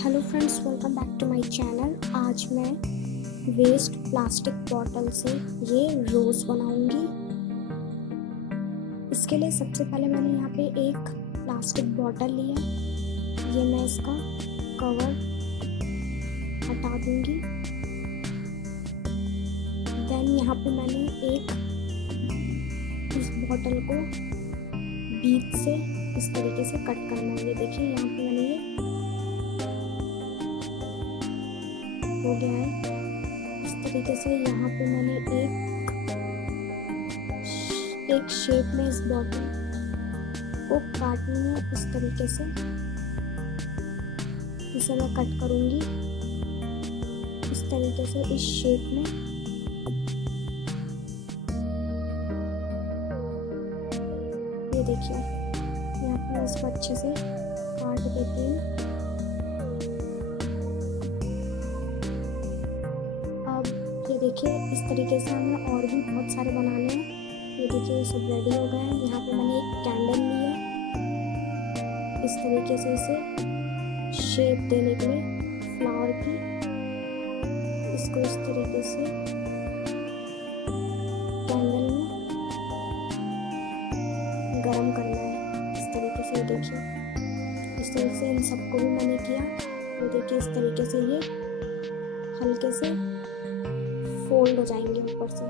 Hello friends, welcome back to my channel. आज मैं waste plastic bottle से ये रोज़ बनाऊंगी। इसके लिए सबसे पहले मैंने यहाँ पे एक प्लास्टिक बॉटल लिया। ये मैं इसका कवर हटा दूंगी। देन यहाँ पे मैंने इस बॉटल को बीच से इस तरीके से कट करना है। ये देखिए, यहाँ पे मैंने ये हो गया है। इस तरीके से यहाँ पे मैंने एक शेप में इस बॉटल को काटनी है। इस तरीके से इसे मैं कट करूँगी, इस तरीके से इस शेप में। ये देखिए, यहाँ पे मैं इसको अच्छे से काट देती हूँ। ये देखिए, इस तरीके से हमें और भी बहुत सारे बनाने हैं। ये देखिए, ये सब रेडी हो गए हैं। यहाँ पे मैंने एक कैंडल ली है। इस तरीके से इसे शेप देने के लिए फ्लावर की, इसको इस तरीके से कैंडल में गरम करना है। इस तरीके से देखिए, इस तरीके से इन सबको भी मैंने किया। ये देखिए, इस तरीके से ये हल्के से फोल्ड हो जाएंगे ऊपर से।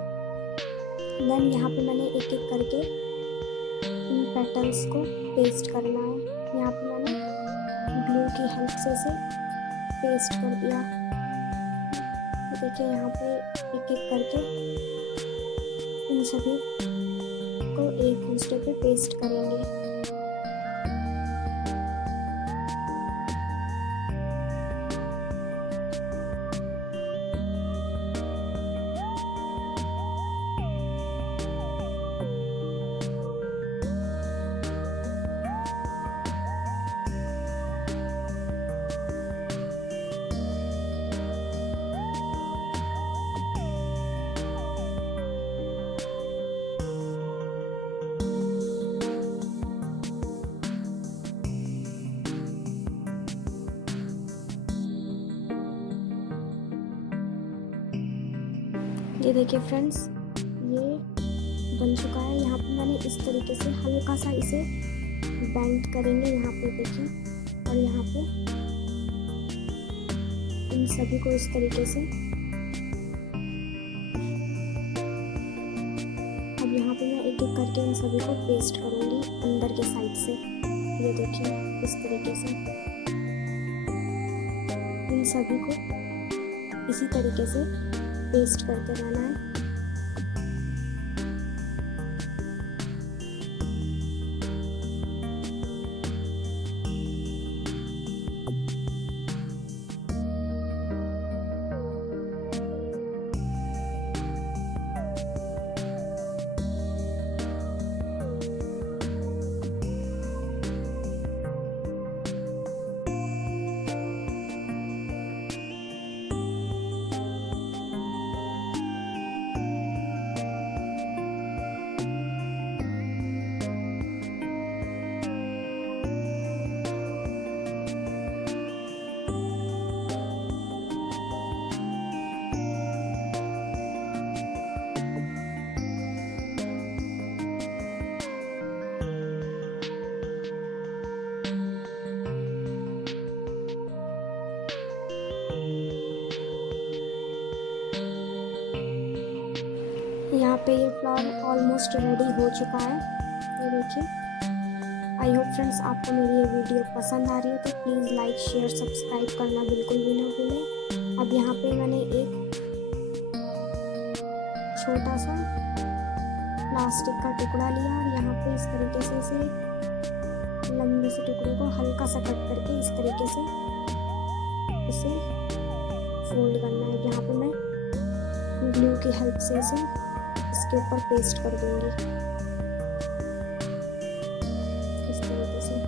देन यहाँ पे मैंने एक एक करके इन पेटल्स को पेस्ट करना है। यहाँ पे मैंने ग्लू की हेल्प से इसे पेस्ट कर दिया। देखिए, यहाँ पे एक एक करके इन सभी को एक दूसरे पे पेस्ट करेंगे। ये देखिए फ्रेंड्स, ये बन चुका है। यहाँ पे मैंने इस तरीके से हल्का सा इसे बेंड करेंगे। यहाँ पे देखिए, और यहाँ पे इन सभी को इस तरीके से। अब यहाँ पे मैं एक एक करके इन सभी को पेस्ट करूँगी अंदर के साइड से। ये देखिए, इस तरीके से इन सभी को इसी तरीके से पेस्ट करते रहना है। यहाँ पे ये फ्लावर ऑलमोस्ट रेडी हो चुका है। ये देखिए। आई होप फ्रेंड्स, आपको मेरी ये वीडियो पसंद आ रही है तो प्लीज़ लाइक, शेयर, सब्सक्राइब करना बिल्कुल भी ना भूलें। अब यहाँ पे मैंने एक छोटा सा प्लास्टिक का टुकड़ा लिया और यहाँ पे इस तरीके से इसे लंबे से टुकड़े को हल्का सा कट करके इस तरीके से इसे फोल्ड करना है। यहाँ पे मैं ग्लू की हेल्प से इसे इसके ऊपर पेस्ट कर दूंगी इस तरीके से।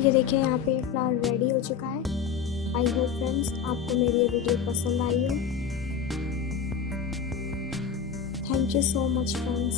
ये देखिए, यहाँ पे फ्लावर रेडी हो चुका है। आई होप फ्रेंड्स आपको मेरी ये वीडियो पसंद आई हो। Thank you so much friends.